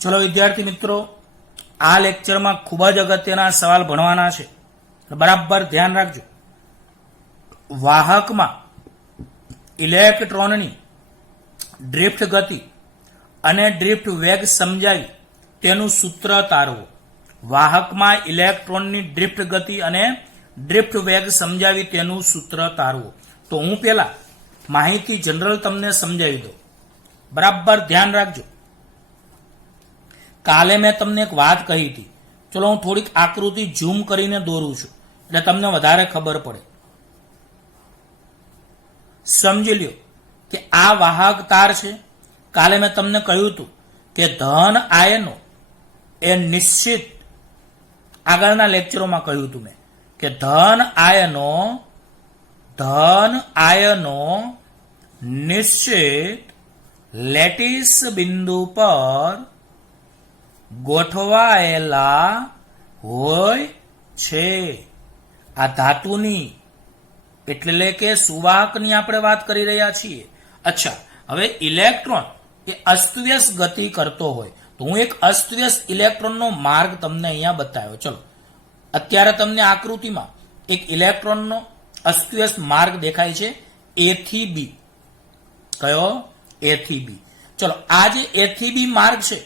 चलो विद्यार्थी मित्रों, आ लेक्चर में खूब ज अगत्यना सवाल भणवाना छे, बराबर ध्यान राखजो। वाहक में इलेक्ट्रॉन नी ड्रिफ्ट गति अने ड्रिफ्ट वेग समजावी तेनु सूत्र तारवो। वाहक में इलेक्ट्रॉन नी ड्रिफ्ट गति अने ड्रिफ्ट वेग समजावी तेनु सूत्र तारवो। तो हूँ पेला माहिती जनरल तमने समजावी दो, बराबर ध्यान राखजो। काले मैं तमने एक बात कही थी, चलो हूँ थोड़ी आकृति झूम करीने दोरू छुं એટલે તમને વધારે ખબર પડે। સમજી લ્યો કે આ વાહક તાર છે। કાલે મેં તમને કહ્યું હતું કે ધન આયનો એ નિશ્ચિત, આગળના લેક્ચરોમાં કહ્યું હતું મેં કે ધન આયનો નિશ્ચિત લેટિસ બિંદુ પર ગોઠવાયેલા હોય છે। આ ધાતુની એટલે કે સુવાહકની આપણે વાત કરી રહ્યા છીએ। અચ્છા, હવે ઇલેક્ટ્રોન એ અસ્તવ્યસ્ત ગતિ કરતો હોય તો હું એક અસ્તવ્યસ્ત ઇલેક્ટ્રોનનો માર્ગ તમને અહીંયા બતાવ્યો। ચલો, અત્યારે તમને આકૃતિમાં એક ઇલેક્ટ્રોનનો અસ્તવ્યસ્ત માર્ગ દેખાય છે, એ થી બી। કયો? એ થી બી। ચલો, આ જે એ થી બી માર્ગ છે,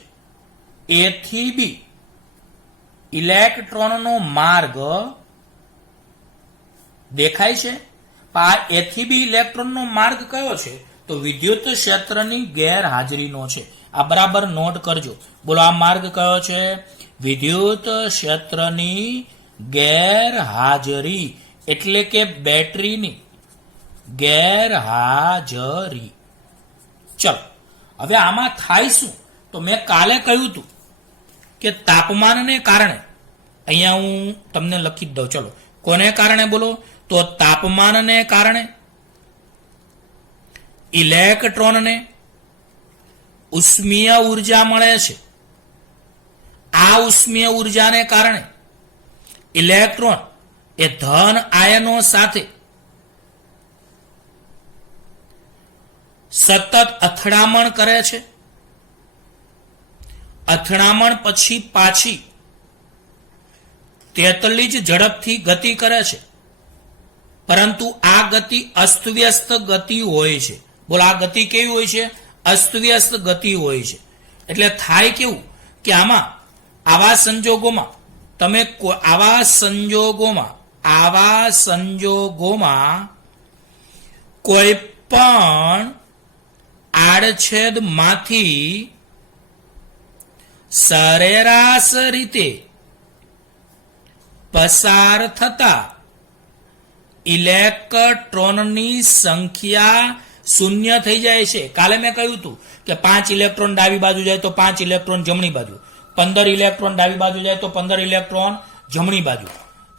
એ થી બી ઇલેક્ટ્રોનનો માર્ગ દેખાય છે। આ એ થી બી ઇલેક્ટ્રોનનો માર્ગ કયો છે? તો વિદ્યુત ક્ષેત્રની ગેરહાજરીનો છે। આ બરાબર નોટ કરજો। બોલો, આ માર્ગ કયો છે? વિદ્યુત ક્ષેત્રની ગેરહાજરી એટલે કે બેટરીની ગેરહાજરી। ચલો, હવે આમાં થાય શું? તો મેં કાલે કહ્યું હતું કે તાપમાનને કારણે, અહીંયા હું તમને લખી જ દઉં। ચલો, કોને કારણે બોલો? તો તાપમાનને કારણે ઇલેક્ટ્રોનને ઉષ્મીય ઉર્જા મળે છે। આ ઉષ્મીય ઉર્જાને કારણે ઇલેક્ટ્રોન એ ધન આયનો સાથે સતત અથડામણ કરે છે। અથડામણ પછી પાછી તેટલી જ ઝડપથી ગતિ કરે છે, પરંતુ આ ગતિ અસ્તવ્યસ્ત ગતિ હોય છે। બોલો, આ ગતિ કેવી હોય છે? અસ્તવ્યસ્ત ગતિ હોય છે। એટલે થાય કેવું કે આમાં આવા સંજોગોમાં કોઈ પણ આડછેદમાંથી સરેરાશ રીતે પસાર થતા ઇલેક્ટ્રોનની સંખ્યા શૂન્ય થઈ જાય છે। કાલે મેં કહ્યું હતું કે 5 ઇલેક્ટ્રોન ડાબી બાજુ જાય તો 5 ઇલેક્ટ્રોન જમણી બાજુ, 15 ઇલેક્ટ્રોન ડાબી બાજુ જાય તો 15 ઇલેક્ટ્રોન જમણી બાજુ।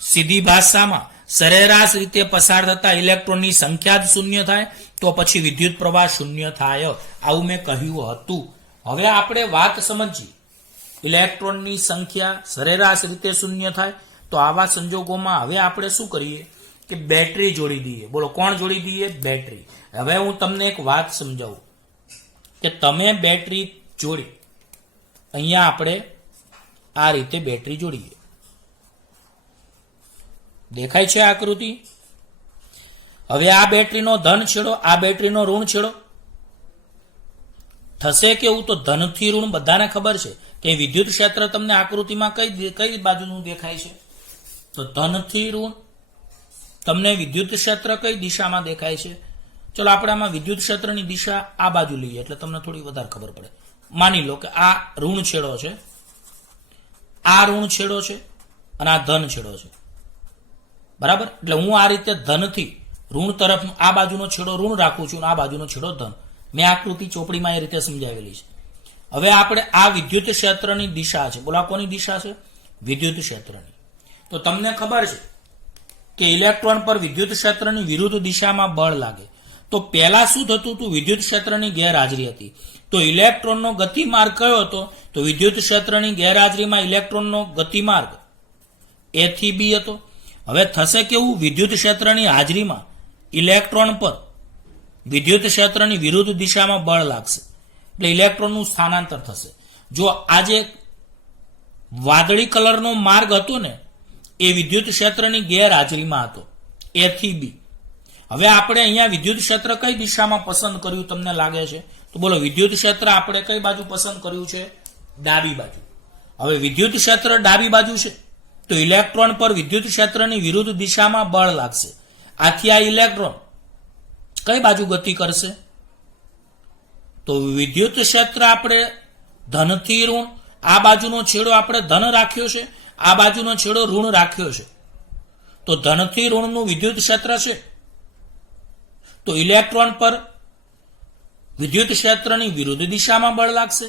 સીધી ભાષામાં સરેરાશ રીતે પસાર થતા ઇલેક્ટ્રોનની સંખ્યા જ શૂન્ય થાય તો પછી વિદ્યુત પ્રવાહ શૂન્ય થાય, આવું મેં કહ્યું હતું। હવે આપણે વાત સમજીએ। ઇલેક્ટ્રોનની સંખ્યા સરેરાશ રીતે શૂન્ય થાય તો આવા સંજોગોમાં હવે આપણે શું કરીએ કે બેટરી જોડી દઈએ। બોલો, કોણ જોડી દઈએ? બેટરી। હવે હું તમને એક વાત સમજાવું કે તમે બેટરી જોડી, અહીંયા આપણે આ રીતે બેટરી જોડીએ। દેખાય છે આકૃતિ? હવે આ બેટરીનો ધન છેડો, આ બેટરીનો ઋણ છેડો થશે કેવું? તો ધનથી ઋણ બધાને ખબર છે કે વિદ્યુત ક્ષેત્ર તમને આકૃતિમાં કઈ બાજુનું દેખાય છે? તો ધનથી ઋણ તમને વિદ્યુત ક્ષેત્ર કઈ દિશામાં દેખાય છે? ચલો, આપણે આમાં વિદ્યુત ક્ષેત્રની દિશા આ બાજુ લઈએ એટલે તમને થોડી વધારે ખબર પડે। માની લો કે આ ઋણ છેડો છે, આ ઋણ છેડો છે અને આ ધન છેડો છે, બરાબર? એટલે હું આ રીતે ધનથી ઋણ તરફ આ બાજુનો છેડો ઋણ રાખું છું અને આ બાજુનો છેડો ધન। મેં આકૃતિ ચોપડીમાં એ રીતે સમજાવેલી છે। હવે આપણે આ વિદ્યુત ક્ષેત્રની દિશા છે। બોલા, કોની દિશા છે? વિદ્યુત ક્ષેત્રની। તો તમને ખબર છે કે ઇલેક્ટ્રોન પર વિદ્યુત ક્ષેત્રની વિરુદ્ધ દિશામાં બળ લાગે તો પહેલા શું થતું હતું? વિદ્યુત ક્ષેત્રની ગેરહાજરી હતી તો ઇલેક્ટ્રોનનો ગતિમાર્ગ કયો હતો? તો વિદ્યુત ક્ષેત્રની ગેરહાજરીમાં ઇલેક્ટ્રોનનો ગતિમાર્ગ એ થી બી હતો। હવે થશે કેવું? વિદ્યુત ક્ષેત્રની હાજરીમાં ઇલેક્ટ્રોન પર વિદ્યુત ક્ષેત્રની વિરુદ્ધ દિશામાં બળ લાગશે એટલે ઇલેક્ટ્રોનનું સ્થાનાંતર થશે। જો આ જે વાદળી કલરનો માર્ગ હતો ને એ વિદ્યુત ક્ષેત્રની ગેરહાજરીમાં હતો, એ થી બી. હવે આપણે અહીંયા વિદ્યુત ક્ષેત્ર કઈ દિશામાં પસંદ કર્યું તમને લાગે છે? તો બોલો, વિદ્યુત ક્ષેત્ર આપણે કઈ બાજુ પસંદ કર્યું છે? ડાબી બાજુ. હવે વિદ્યુત ક્ષેત્ર ડાબી બાજુ છે તો ઇલેક્ટ્રોન પર વિદ્યુત ક્ષેત્રની વિરુદ્ધ દિશામાં બળ લાગશે. આથી આ ઇલેક્ટ્રોન કઈ બાજુ ગતિ કરશે? તો વિદ્યુત ક્ષેત્ર આપણે ધનથી ઋણ, આ બાજુનો છેડો આપણે ધન રાખ્યો છે, આ બાજુનો છેડો ઋણ રાખ્યો છે. તો ધનથી ઋણનું વિદ્યુત ક્ષેત્ર છે તો ઇલેક્ટ્રોન પર વિદ્યુત ક્ષેત્રની વિરુદ્ધ દિશામાં બળ લાગશે.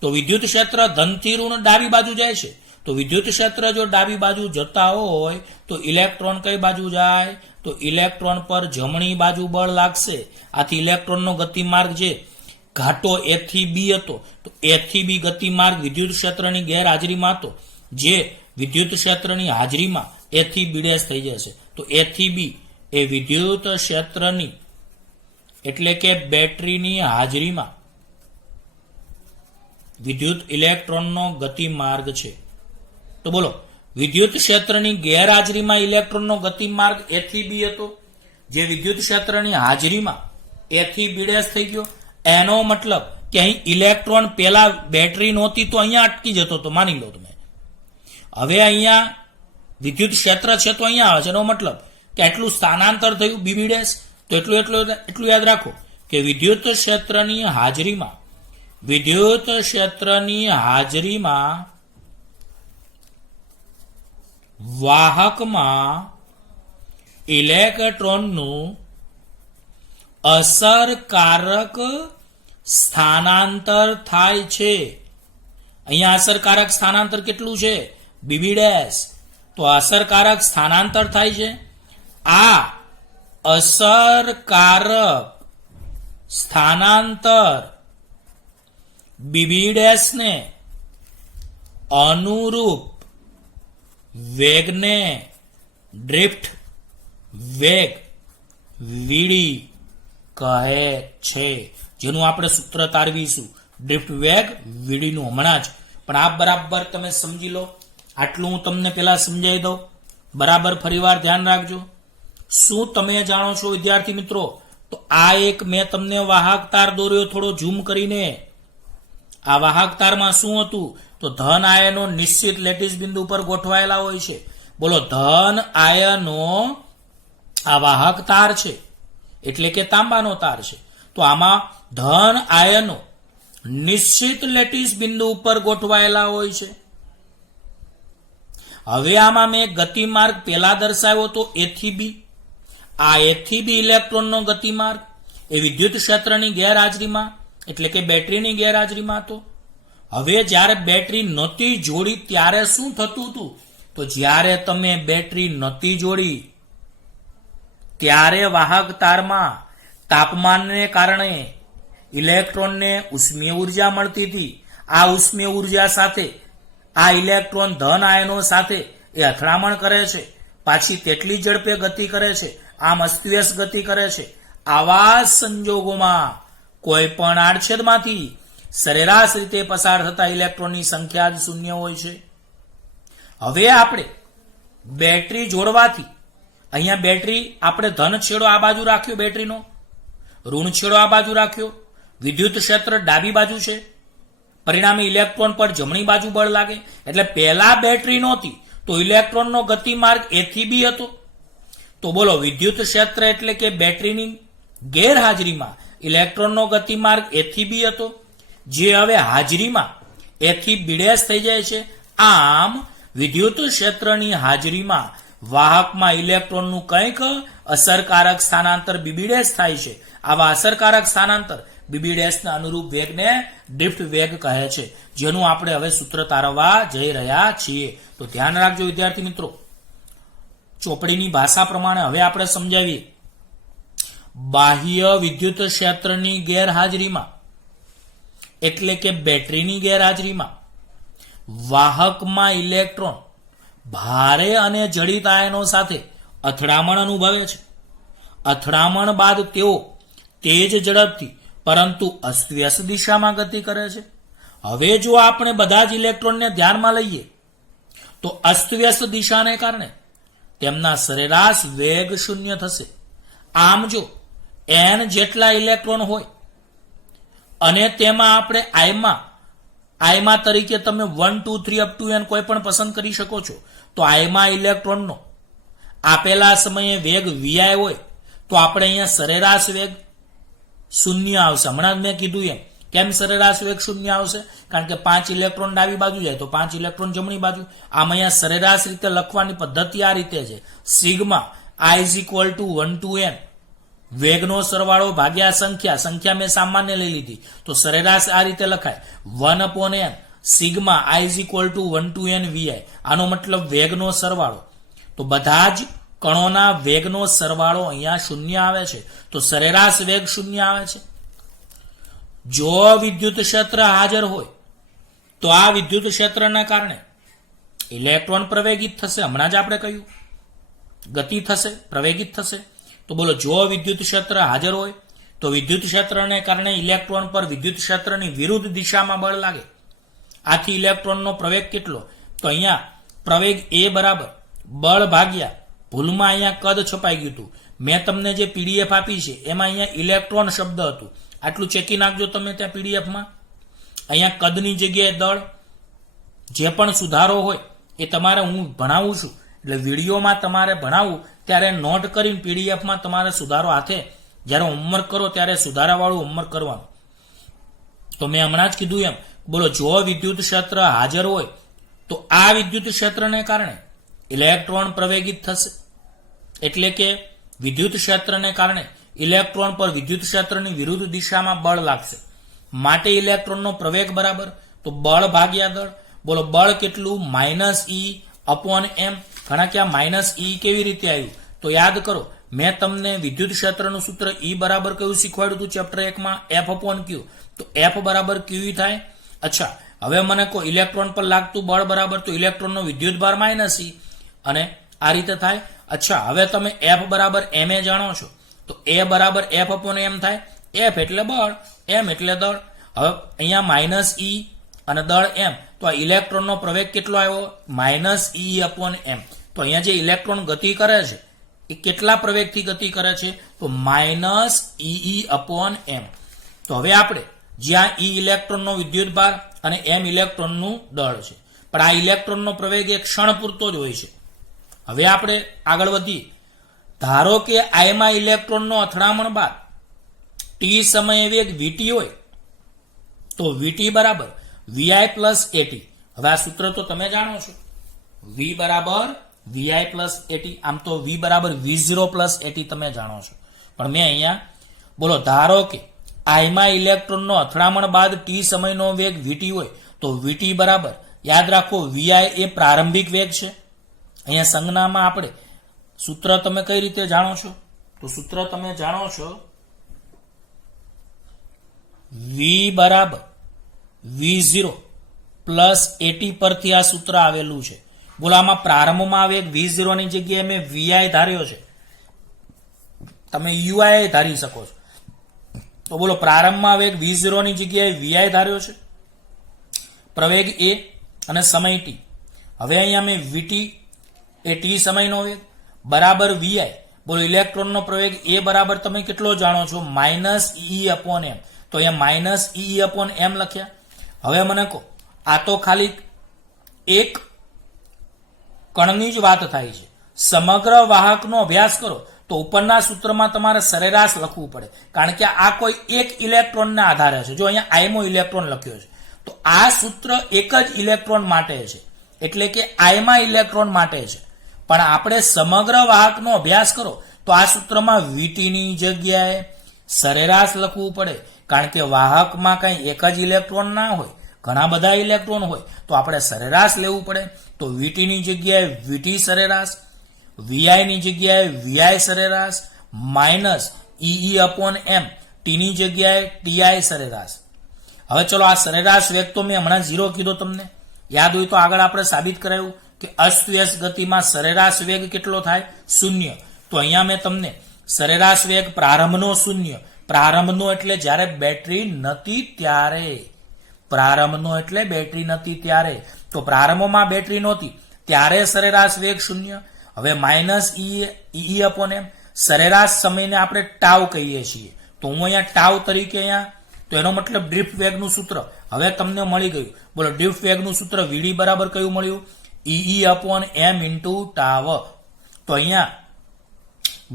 તો વિદ્યુત ક્ષેત્ર ધનથી ઋણ ડાબી બાજુ જાય છે તો વિદ્યુત ક્ષેત્ર જો ડાબી બાજુ જતા હોય તો ઇલેક્ટ્રોન કઈ બાજુ જાય? તો ઇલેક્ટ્રોન પર જમણી બાજુ બળ લાગશે. આથી ઇલેક્ટ્રોનનો ગતિમાર્ગ જે ઘાટો એ થી બી હતો તો એ થી બી ગતિમાર્ગ વિદ્યુત ક્ષેત્રની ગેરહાજરીમાં હતો, જે વિદ્યુત ક્ષેત્રની હાજરીમાં એ થી બી ડેશ થઈ જશે. તો એ થી બી એ વિદ્યુત ક્ષેત્રની એટલે કે બેટરીની હાજરીમાં વિદ્યુત ઇલેક્ટ્રોનનો ગતિમાર્ગ છે. તો બોલો, વિદ્યુત ક્ષેત્રની ગેરહાજરીમાં ઇલેક્ટ્રોનનો ગતિમાર્ગ એ થી બી હતો, જે વિદ્યુત ક્ષેત્રની હાજરીમાં એ થી બી ડેશ થઈ ગયો. એનો મતલબ કે અહીં ઇલેક્ટ્રોન પેલા બેટરી નહોતી તો અહીંયા અટકી જતો હતો, માની લો તમે. હવે અહીંયા વિદ્યુત ક્ષેત્ર છે તો અહીંયા આવે છે. એનો મતલબ કે એટલું સ્થાનાંતર થયું બીબી ડેશ. તો એટલું યાદ રાખો કે વિદ્યુત ક્ષેત્રની હાજરીમાં વાહકમાં ઇલેક્ટ્રોનનું અસરકારક સ્થાનાંતર થાય છે. અહીંયા અસરકારક સ્થાનાંતર કેટલું છે? બીબી ડેશ. તો અસરકારક સ્થાનાંતર થાય છે. આ અસરકારક સ્થાનાંતર બીબી ડેશને અનુરૂપ વેગને ડ્રિફ્ટ વેગ વીડી કહે છે, જેનું આપણે સૂત્ર તારવીશું ડ્રિફ્ટ વેગ વીડીનું હમણાં જ. પણ આ બરાબર તમે સમજી લો. આટલું હું તમને પેલા સમજાવી દઉં, બરાબર ફરીવાર ધ્યાન રાખજો. શું તમે જાણો છો વિદ્યાર્થી મિત્રો? તો આ એક મેં તમને વાહક તાર દોર્યો થોડો ઝૂમ કરીને. આ વાહક તારમાં શું હતું? તો ધન આયનો નિશ્ચિત લેટિસ બિંદુ પર ગોઠવાયેલા હોય છે. બોલો, ધન આયનો આ વાહક તાર છે એટલે કે તાંબાનો તાર છે. તો આમાં ધન આયનો નિશ્ચિત લેટિસ બિંદુ ઉપર ગોઠવાયેલા હોય છે. હવે આમાં મેં ગતિમાર્ગ પેલા દર્શાવ્યો તો એ થી બી. આ એ થી બી ઇલેક્ટ્રોનનો ગતિમાર્ગ એ વિદ્યુત ક્ષેત્રની ગેરહાજરીમાં એટલે કે બેટરીની ગેરહાજરીમાં હતો. હવે જ્યારે બેટરી નહોતી જોડી ત્યારે શું થતું હતું? તો જ્યારે તમે બેટરી નહોતી જોડી ત્યારે વાહક તારમાં તાપમાનને કારણે ઇલેક્ટ્રોનને ઉષ્મીય ઉર્જા મળતી હતી. આ ઉષ્મીય ઉર્જા સાથે આ ઇલેક્ટ્રોન ધન આયનો સાથે એ અથડામણ કરે છે, પાછી તેટલી ઝડપે ગતિ કરે છે, આમ અસ્તવ્યસ્ત ગતિ કરે છે. આવા સંજોગોમાં કોઈ પણ આડછેદમાંથી સરેરાશ રીતે પસાર થતા ઇલેક્ટ્રોનની સંખ્યા જ શૂન્ય હોય છે. હવે આપણે બેટરી જોડવાથી અહીંયા બેટરી આપણે ધન છેડો આ બાજુ રાખ્યો, બેટરીનો ઋણ છેડો આ બાજુ રાખ્યો, વિદ્યુત ક્ષેત્ર ડાબી બાજુ છે, પરિણામે ઇલેક્ટ્રોન પર જમણી બાજુ બળ લાગે. એટલે પહેલા બેટરી નહોતી તો ઇલેક્ટ્રોનનો ગતિમાર્ગ એ થી બી હતો. તો બોલો, વિદ્યુત ક્ષેત્ર એટલે કે બેટરીની ગેરહાજરીમાં ઇલેક્ટ્રોનનો ગતિમાર્ગ એ થી બી હતો, જે હવે હાજરીમાં એ થી બી ડેશ થઈ જાય છે. આમ વિદ્યુત ક્ષેત્રની હાજરીમાં વાહકમાં ઇલેક્ટ્રોનનું કંઈક અસરકારક સ્થાનાંતર બીબી ડેશ થાય છે. આવા અસરકારક સ્થાનાંતર બીબી ડેશના અનુરૂપ વેગને ડ્રિફ્ટ વેગ કહે છે, જેનું આપણે હવે સૂત્ર તારવવા જઈ રહ્યા છીએ. તો ધ્યાન રાખજો વિદ્યાર્થી મિત્રો. ચોપડીની ભાષા પ્રમાણે હવે આપણે સમજાવીએ. બાહ્ય વિદ્યુત ક્ષેત્રની ગેરહાજરીમાં એટલે કે બેટરીની ગેરહાજરીમાં વાહકમાં ઇલેક્ટ્રોન ભારે અને જડિત આયનો સાથે અથડામણ અનુભવે છે. અથડામણ બાદ તેઓ તેજ ઝડપથી પરંતુ અસ્તવ્યસ્ત દિશામાં ગતિ કરે છે. હવે જો આપણે બધા જ ઇલેક્ટ્રોનને ધ્યાનમાં લઈએ તો અસ્તવ્યસ્ત દિશાને કારણે તેમના સરેરાશ વેગ શૂન્ય થશે. આમ જો n જેટલા ઇલેક્ટ્રોન હોય અને તેમાં આપણે આઈમાં તરીકે તમે 1 2 3 અપ ટુ n કોઈ પણ પસંદ કરી શકો છો. તો આઈમાં ઇલેક્ટ્રોનનો આપેલા સમયે વેગ vi હોય તો આપણે અહીંયા સરેરાશ વેગ શૂન્ય આવશે. હમણાં જ મેં કીધું એમ. કેમ સરેરાશ વેગ શૂન્ય આવશે? કારણ કે 5 ઇલેક્ટ્રોન ડાબી બાજુ જાય તો 5 ઇલેક્ટ્રોન જમણી બાજુ. આમ અહીંયા સરેરાશ રીતે લખવાની પદ્ધતિ આ રીતે છે, sigma i is equal to 1 to n વેગનો સરવાળો ભાગ્યા સંખ્યા મેં સામાન્ય લઈ લીધી તો સરેરાશ આ રીતે લખાય 1 upon n sigma i is equal to 1 to n vi. આનો મતલબ વેગનો સરવાળો. તો બધા જ કણોના વેગનો સરવાળો અહીંયા શૂન્ય આવે છે તો સરેરાશ વેગ શૂન્ય આવે છે. જો વિદ્યુત ક્ષેત્ર હાજર હોય તો આ વિદ્યુત ક્ષેત્રના કારણે ઇલેક્ટ્રોન પ્રવેગિત થશે. હમણાં જ આપણે કહ્યું ગતિ થશે, પ્રવેગિત થશે. તો બોલો, જો વિદ્યુત ક્ષેત્ર હાજર હોય તો વિદ્યુત ક્ષેત્રને કારણે ઇલેક્ટ્રોન પર વિદ્યુત ક્ષેત્રની વિરુદ્ધ દિશામાં બળ લાગે. આથી ઇલેક્ટ્રોનનો પ્રવેગ કેટલો? તો અહીંયા પ્રવેગ એ બરાબર બળ ભાગ્યા ભૂલમાં અહીંયા કદ છપાઈ ગયું હતું. મેં તમને જે પીડીએફ આપી છે એમાં અહીંયા ઇલેક્ટ્રોન શબ્દ હતું. આટલું ચેકી નાખજો તમે ત્યાં પીડીએફમાં. અહીંયા કદની જગ્યાએ દળ. જે પણ સુધારો હોય એ તમારે હું ભણાવું છું એટલે વિડીયોમાં તમારે ભણાવું ત્યારે નોટ કરીને પીડીએફમાં તમારે સુધારો હાથે જ્યારે હોમવર્ક કરો ત્યારે સુધારાવાળું હોમવર્ક કરવાનું. તો મેં હમણાં જ કીધું એમ, બોલો, જો વિદ્યુત ક્ષેત્ર હાજર હોય તો આ વિદ્યુત ક્ષેત્રને કારણે ઇલેક્ટ્રોન પ્રવેગિત થશે. એટલે કે વિદ્યુત ક્ષેત્રને કારણે ઇલેક્ટ્રોન પર વિદ્યુત ક્ષેત્રની વિરુદ્ધ દિશામાં બળ લાગશે. માટે ઇલેક્ટ્રોનનો પ્રવેગ બરાબર તો બળ ભાગ્યા દળ. બોલો, બળ કેટલું? -e upon m. ઘણા કે આ -e કેવી રીતે આવ્યું? તો યાદ કરો, મેં તમને વિદ્યુત ક્ષેત્રનું સૂત્ર E બરાબર કયું શીખવાડ્યું હતું ચેપ્ટર 1 માં? F upon Q. તો F બરાબર Q થાય. અચ્છા, હવે મને કહો ઇલેક્ટ્રોન પર લાગતું બળ બરાબર તો ઇલેક્ટ્રોનનો વિદ્યુત ભાર -e અને આ રીતે થાય. અચ્છા, હવે તમે F બરાબર ma જાણો છો તો A બરાબર F અપોન m થાય. F એટલે બળ, m એટલે દળ. હવે અહીંયા -e અને દળ m તો આ ઇલેક્ટ્રોનનો પ્રવેગ કેટલો આવ્યો? -e upon m. તો અહીંયા જે ઇલેક્ટ્રોન ગતિ કરે છે એ કેટલા પ્રવેગથી ગતિ કરે છે? તો -e અપોન m. તો હવે આપણે જ્યાં e ઇલેક્ટ્રોનનો વિદ્યુત ભાર અને m ઇલેક્ટ્રોનનું દળ છે, પણ આ ઇલેક્ટ્રોનનો પ્રવેગ એક ક્ષણ પૂરતો જ હોય છે. હવે આપણે આગળ વધીએ. ધારો કે આઈમાં ઇલેક્ટ્રોનનો અથડામણ બાદ t સમયે વેગ vt હોય તો vt બરાબર vi પ્લસ at. હવે આ સૂત્ર તો તમે જાણો છો, v બરાબર vi પ્લસ at. આમ તો v બરાબર v0 પ્લસ at તમે જાણો છો, પણ મેં અહીંયા બોલો, ધારો કે આઈમાં ઇલેક્ટ્રોનનો અથડામણ બાદ t સમયનો વેગ vt હોય તો vt બરાબર, યાદ રાખો, vi એ પ્રારંભિક વેગ છે. અહીંયા સંજ્ઞામાં આપણે સૂત્ર તમે કઈ રીતે જાણો છો? તો સૂત્ર તમે જાણો છો v બરાબર v0 પ્લસ at પરથી આ સૂત્ર આવેલું છે. બોલો, આમાં પ્રારંભમાં વેગ v0 ની જગ્યાએ મેં vi ધાર્યો છે, તમે ui ધારી શકો છો. તો બોલો, પ્રારંભમાં વેગ v0 ની જગ્યાએ vi ધાર્યો છે, પ્રવેગ a અને સમય t. હવે અહીંયા મેં vt એ t સમયનો વેગ બરાબર vi. બોલો, ઇલેક્ટ્રોનનો પ્રવેગ a બરાબર તમે કેટલો જાણો છો? -e upon m. તો અહીંયા -e અપોન m લખ્યા. હવે મને કહો, આ તો ખાલી એક કણની જ વાત થાય છે. સમગ્ર વાહકનો અભ્યાસ કરો તો ઉપરના સૂત્રમાં તમારે સરેરાશ લખવું પડે, કારણ કે આ કોઈ એક ઇલેક્ટ્રોનના આધારે છે. જો અહીંયા આઈમો ઇલેક્ટ્રોન લખ્યો છે તો આ સૂત્ર એક જ ઇલેક્ટ્રોન માટે છે, એટલે કે આઈમાં ઇલેક્ટ્રોન માટે છે. પણ આપણે સમગ્ર વાહકનો અભ્યાસ કરો તો આ સૂત્રમાં vt ની જગ્યાએ સરેરાશ લખવું પડે, કારણ કે વાહકમાં કઈ એક જ ઇલેક્ટ્રોન ના હોય, ઘણા બધા ઇલેક્ટ્રોન હોય, તો આપણે સરેરાશ લેવું પડે. તો vt ની જગ્યાએ vt સરેરાશ, vi ની જગ્યાએ vi સરેરાશ, -e અપોન m t ની જગ્યાએ ti સરેરાશ. હવે ચલો, આ સરેરાશ વેગ તો મેં હમણાં 0 કીધો, તમને યાદ હોય તો આગળ આપણે સાબિત કરાયું કે અસ્તવ્યસ્ત ગતિમાં સરેરાશ વેગ કેટલો થાય? 0. તો અહીંયા મેં તમને સરેરાશ વેગ પ્રારંભનો 0, પ્રારંભનો એટલે જ્યારે બેટરી નથી ત્યારે, પ્રારંભનો એટલે બેટરી નથી ત્યારે. તો પ્રારંભમાં બેટરી નહોતી ત્યારે સરેરાશ વેગ 0. હવે માઇનસ ઈ અપોન એમ સરેરાશ સમયને આપણે ટાવ કહીએ છીએ. તો હું અહીંયા ટાવ તરીકે અહીંયા, તો એનો મતલબ ડ્રિફ્ટ વેગનું સૂત્ર હવે તમને મળી ગયું. બોલો ડ્રિફ્ટ વેગનું સૂત્ર વીડી બરાબર કયું મળ્યું? ઈ અપોન એમ ઇન્ટુ ટાવ. તો અહીંયા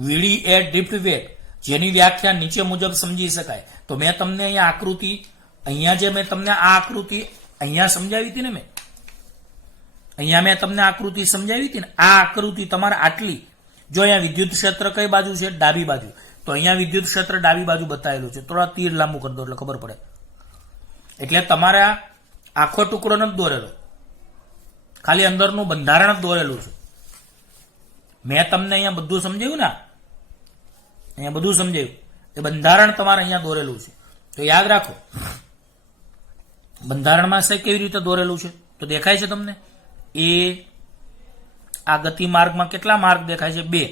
વીડી એ ડ્રિફ્ટ વેગ, જેની વ્યાખ્યા નીચે મુજબ સમજી શકાય. તો મેં તમને અહીંયા આકૃતિ, અહીંયા જે મેં તમને આ આકૃતિ અહીંયા સમજાવી હતી ને, અહીંયા મેં તમને આકૃતિ સમજાવી હતી ને, આ આકૃતિ તમારે આટલી, જો અહીંયા વિદ્યુત ક્ષેત્ર કઈ બાજુ છે? ડાબી બાજુ. તો અહીંયા વિદ્યુત ક્ષેત્ર ડાબી બાજુ બતાવેલું છે. થોડા તીર લાંબુ કરી દો એટલે ખબર પડે. એટલે તમારે આખો ટુકડો નથી દોરેલો, ખાલી અંદરનું બંધારણ જ દોરેલું છે. મેં તમને અહીંયા બધું સમજાવ્યું ને, અહીંયા બધું સમજાવ્યું, એ બંધારણ તમારે અહીંયા દોરેલું છે. તો યાદ રાખો બંધારણમાં કેવી રીતે દોરેલું છે. તો દેખાય છે તમને એ આ ગતિ માર્ગમાં કેટલા માર્ગ દેખાય છે? 2.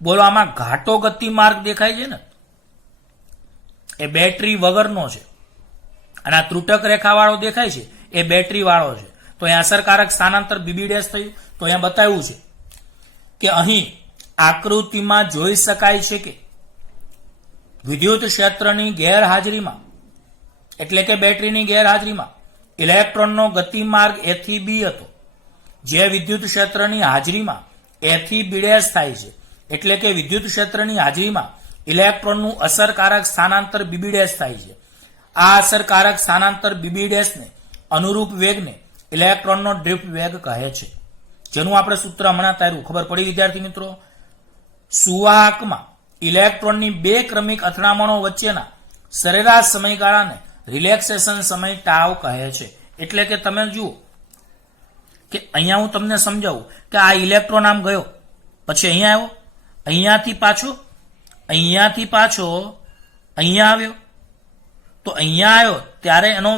બોલો આમાં ઘાટો ગતિ માર્ગ દેખાય છે ને, એ બેટરી વગરનો છે, અને આ ત્રુટક રેખા વાળો દેખાય છે એ બેટરી વાળો છે. તો અહીંયા અસરકારક સ્થાનાંતર બીબી ડેશ થયું. તો અહીંયા બતાવ્યું છે કે અહીં આકૃતિમાં જોઈ શકાય છે કે વિદ્યુત ક્ષેત્રની ગેરહાજરીમાં, એટલે કે બેટરીની ગેરહાજરીમાં ઇલેક્ટ્રોનનો ગતિમાર્ગ એ થી બી હતો, જે વિદ્યુત ક્ષેત્રની હાજરીમાં એ થી બી ડેશ થાય છે. એટલે કે વિદ્યુત ક્ષેત્રની હાજરીમાં ઇલેક્ટ્રોનનું અસરકારક સ્થાનાંતર બીબી ડેશ થાય છે. આ અસરકારક સ્થાનાંતર બીબી ડેશને અનુરૂપ વેગને ઇલેક્ટ્રોનનો ડ્રિફ્ટ વેગ કહે છે, જેનું આપણે સૂત્ર હમણાં તાર્યું. ખબર પડી વિદ્યાર્થી મિત્રો? સુવાહકમાં ઇલેક્ટ્રોનની 2 ક્રમિક અથડામણો વચ્ચેના સરેરાશ સમયગાળાને રિલેક્સેશન સમય ટાવ કહે છે. એટલે કે તમે જુઓ કે અહીંયા હું તમને સમજાવું કે આ ઇલેક્ટ્રોન આમ ગયો, પછી અહીંયા આવ્યો, અહીંયાથી પાછો અહીંયા આવ્યો. તો અહીંયા આવ્યો ત્યારે એનો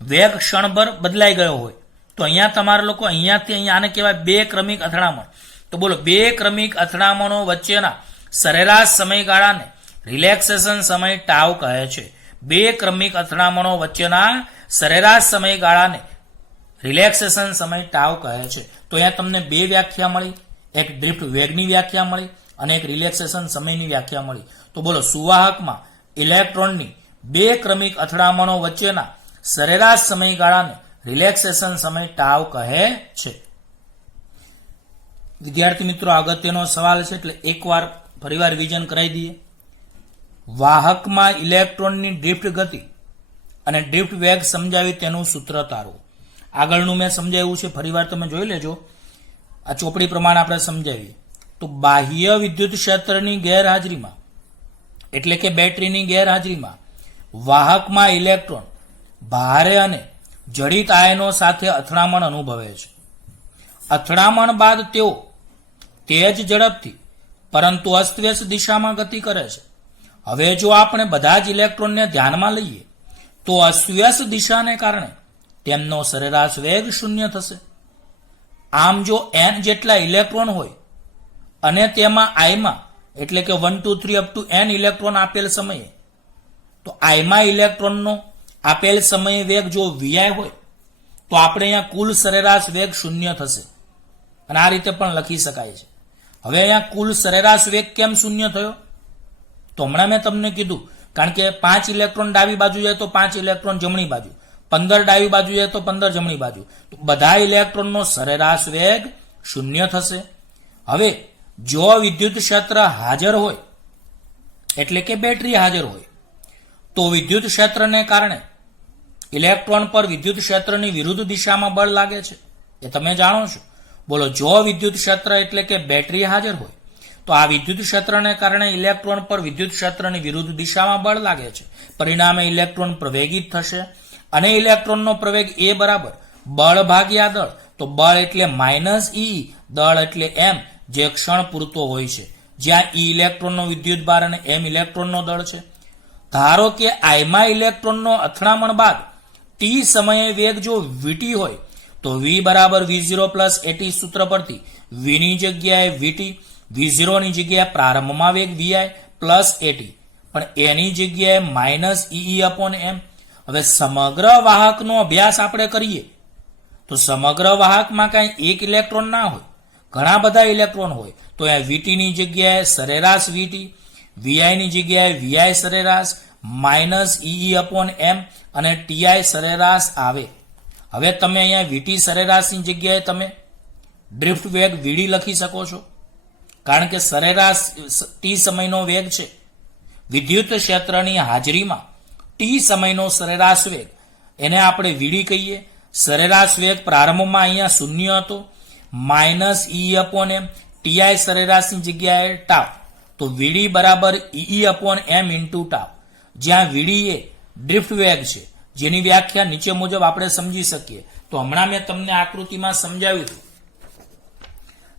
વેગ ક્ષણભર બદલાઈ ગયો હોય. તો અહીંયા તમારા લોકો અહીંયાથી અહીંયા આને કહેવાય 2 ક્રમિક અથડામણ. તો બોલો 2 ક્રમિક અથડામણો વચ્ચેના સરેરાશ સમયગાળાને રિલેક્સેશન સમય ટાવ કહે છે. 2 ક્રમિક અથડામણો વચ્ચેના સરેરાશ સમયગાળાને રિલેક્સેશન સમય ટાવ કહે છે. તો અહીંયા તમને 2 વ્યાખ્યા મળી, એક ડ્રિફ્ટ વેગની વ્યાખ્યા મળી અને એક રિલેક્સેશન સમયની વ્યાખ્યા મળી. તો બોલો સુવાહકમાં ઇલેક્ટ્રોનની 2 ક્રમિક અથડામણો વચ્ચેના સરેરાશ સમયગાળાને રિલેક્સેશન સમય ટાવ કહે છે. વિદ્યાર્થી મિત્રો અગત્યનો સવાલ છે એટલે એકવાર ફરીવાર રિવિઝન કરાવી દઈએ. વાહકમાં ઇલેક્ટ્રોનની ડ્રિફ્ટ ગતિ અને ડ્રિફ્ટ વેગ સમજાવી તેનું સૂત્ર તારવું. આગળનું મેં સમજાવ્યું છે, ફરીવાર તમે જોઈ લેજો. આ ચોપડી પ્રમાણે આપણે સમજાવીએ તો બાહ્ય વિદ્યુત ક્ષેત્રની ગેરહાજરીમાં, એટલે કે બેટરીની ગેરહાજરીમાં વાહકમાં ઇલેક્ટ્રોન ભારે અને જડિત આયનો સાથે અથડામણ અનુભવે છે. અથડામણ બાદ તેઓ તેજ ઝડપથી પરંતુ અસ્તવ્યસ્ત દિશામાં ગતિ કરે છે. હવે જો આપણે બધા જ ઇલેક્ટ્રોનને ધ્યાનમાં લઈએ તો અસ્તવ્યસ્ત દિશાને કારણે તેમનો સરેરાશ વેગ 0 થશે. આમ જો n જેટલા ઇલેક્ટ્રોન હોય અને તેમાં આઈમાં, એટલે કે 1 2 3 અપ ટુ n ઇલેક્ટ્રોન આપેલ સમયે, તો આઈમાં ઇલેક્ટ્રોનનો આપેલ સમય વેગ જો vi હોય તો આપણે અહીંયા કુલ સરેરાશ વેગ 0 થશે. અને આ રીતે પણ લખી શકાય છે. હવે અહીંયા કુલ સરેરાશ વેગ કેમ 0 થયો? તો હમણાં મેં તમને કીધું, કારણ કે 5 ઇલેક્ટ્રોન ડાબી બાજુ જાય તો 5 ઇલેક્ટ્રોન જમણી બાજુ, 15 ડાબી બાજુ જાય તો 15 જમણી બાજુ, તો બધા ઇલેક્ટ્રોનનો સરેરાશ વેગ 0 થશે. હવે જો વિદ્યુત ક્ષેત્ર હાજર હોય, એટલે કે બેટરી હાજર હોય, તો વિદ્યુત ક્ષેત્રને કારણે ઇલેક્ટ્રોન પર વિદ્યુત ક્ષેત્રની વિરુદ્ધ દિશામાં બળ લાગે છે, એ તમે જાણો છો. બોલો જો વિદ્યુત ક્ષેત્ર એટલે કે બેટરી હાજર હોય તો આ વિદ્યુત ક્ષેત્રને કારણે ઇલેક્ટ્રોન પર વિદ્યુત ક્ષેત્રની વિરુદ્ધ દિશામાં બળ લાગે છે. પરિણામે ઇલેક્ટ્રોન પ્રવેગિત થશે અને ઇલેક્ટ્રોનનો પ્રવેગ એ બરાબર બળ ભાગ્યા દળ. તો બળ એટલે -E, દળ એટલે m, જે ક્ષણ પૂરતો હોય છે, જ્યાં E ઇલેક્ટ્રોનનો વિદ્યુત ભાર અને m ઇલેક્ટ્રોનનો દળ છે. ધારો કે આઈમાં ઇલેક્ટ્રોનનો અથડામણ બાદ t સમયે વેગ જો vt હોય તો v બરાબર v0 પ્લસ at સૂત્ર પરથી v ની જગ્યાએ vt, v0 ની જગ્યાએ પ્રારંભમાં વેગ vi પ્લસ at, પણ એની જગ્યાએ -E અપોન m. હવે સમગ્ર વાહકનો અભ્યાસ આપણે કરીએ તો સમગ્ર વાહકમાં કાંઈ એક ઇલેક્ટ્રોન ના હોય, ઘણા બધા ઇલેક્ટ્રોન હોય. તો અહીંયા વીટીની જગ્યાએ સરેરાશ વીટી, વીઆઈની જગ્યાએ વીઆઈ સરેરાશ માઇનસ EE/m અને ટીઆઈ સરેરાશ આવે. હવે તમે અહીંયા વીટી સરેરાશની જગ્યાએ તમે ડ્રિફ્ટ વેગ વીડી લખી શકો છો, કારણ કે સરેરાશ ટી સમયનો વેગ છે. વિદ્યુત ક્ષેત્રની હાજરીમાં ટી સમયનો સરેરાશ વેગ એને આપણે વીડી કહીએ. સરેરાશ વેગ પ્રારંભમાં અહીંયા શૂન્ય હતો, માઇનસ EE/m, ટીઆઈ સરેરાશની જગ્યાએ ટાઉ. તો વીડી બરાબર EE/m ઇન્ટુ ટાઉ, જ્યાં વીડી એ ડ્રિફ્ટ વેગ છે, જેની વ્યાખ્યા નીચે મુજબ આપણે સમજી શકીએ. તો હમણાં મેં તમને આકૃતિમાં સમજાવ્યું હતું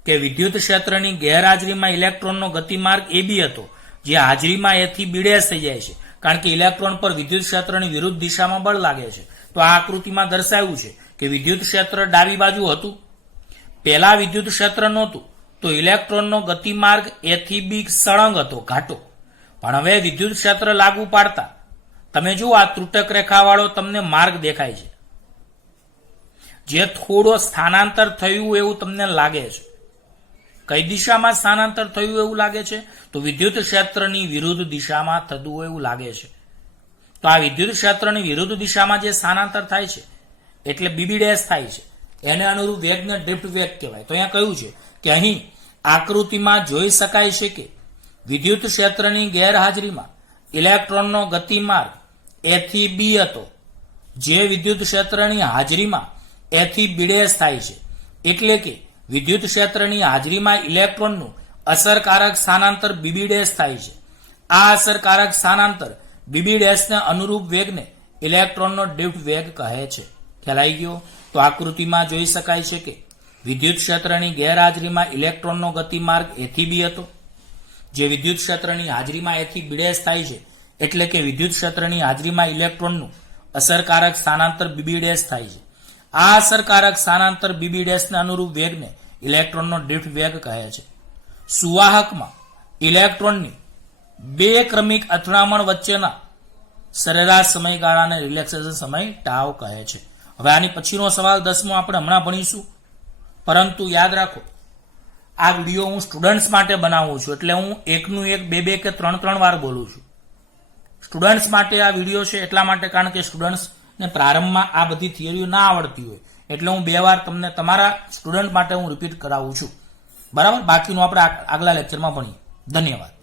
કે વિદ્યુત ક્ષેત્રની ગેરહાજરીમાં ઇલેક્ટ્રોનનો ગતિમાર્ગ AB હતો, જે હાજરીમાં A થી B' થઈ જાય છે, કારણ કે ઇલેક્ટ્રોન પર વિદ્યુત ક્ષેત્રની વિરુદ્ધ દિશામાં બળ લાગે છે. તો આ આકૃતિમાં દર્શાવ્યું છે કે વિદ્યુત ક્ષેત્ર ડાબી બાજુ હતું, પહેલા વિદ્યુત ક્ષેત્ર નહોતું, તો ઇલેક્ટ્રોનનો ગતિમાર્ગ A થી B સળંગ હતો, ઘાટો. પણ હવે વિદ્યુત ક્ષેત્ર લાગુ પાડતા તમે જુઓ આ ત્રુટક રેખાવાળો તમને માર્ગ દેખાય છે, જે થોડો સ્થાનાંતર થયું એવું તમને લાગે છે. કઈ દિશામાં સ્થાનાંતર થયું એવું લાગે છે? તો વિદ્યુત ક્ષેત્રની વિરુદ્ધ દિશામાં થતું હોય એવું લાગે છે. તો આ વિદ્યુત ક્ષેત્રની વિરુદ્ધ દિશામાં જે સ્થાનાંતર થાય છે એટલે BB' થાય છે, એને અનુરૂપ વેગને ડ્રિફ્ટ વેગ કહેવાય. તો અહીંયા કહ્યું છે કે અહીં આકૃતિમાં જોઈ શકાય છે કે વિદ્યુત ક્ષેત્રની ગેરહાજરીમાં ઇલેક્ટ્રોનનો ગતિમાર્ગ A થી B હતો, જે વિદ્યુત ક્ષેત્રની હાજરીમાં A થી B' થાય છે. એટલે કે વિદ્યુત ક્ષેત્રની હાજરીમાં ઇલેક્ટ્રોનનું અસરકારક સ્થાનાંતર BB' થાય છે. આ અસરકારક સ્થાનાંતર BB' ને અનુરૂપ વેગને ઇલેક્ટ્રોનનો ડ્રિફ્ટ વેગ કહે છે. ખ્યાલ આવી ગયો? તો આકૃતિમાં જોઈ શકાય છે કે વિદ્યુત ક્ષેત્રની ગેરહાજરીમાં ઇલેક્ટ્રોનનો ગતિમાર્ગ A થી B હતો, જે વિદ્યુત ક્ષેત્રની હાજરીમાં A થી B' થાય છે. એટલે કે વિદ્યુત ક્ષેત્રની હાજરીમાં ઇલેક્ટ્રોનનું અસરકારક સ્થાનાંતર BB' થાય છે. આ અસરકારક સ્થાનાંતર BB' ને અનુરૂપ વેગને ઇલેક્ટ્રોનનો ડ્રિફ્ટ વેગ કહે છે. સુવાહકમાં ઇલેક્ટ્રોનની બે ક્રમિક અથડામણ વચ્ચેના સરેરાશ સમયગાળાને રિલેક્સેશન સમય ટાઉ કહે છે. હવે આની પછીનો સવાલ 10મો આપણે હમણાં ભણીશું, પરંતુ યાદ રાખો આ વિડીયો હું સ્ટુડન્ટ્સ માટે બનાવું છું, એટલે હું એકનું એક, બે કે ત્રણ વાર બોલું છું. સ્ટુડન્ટ્સ માટે આ વિડીયો છે એટલા માટે, કારણ કે સ્ટુડન્ટ્સને પ્રારંભમાં આ બધી થિયરીઓ ના આવડતી હોય, એટલે હું 2 વાર તમને તમારા સ્ટુડન્ટ માટે હું રિપીટ કરાવું છું. બરાબર? બાકીનું આપણે આગલા લેક્ચરમાં ભણીએ. ધન્યવાદ.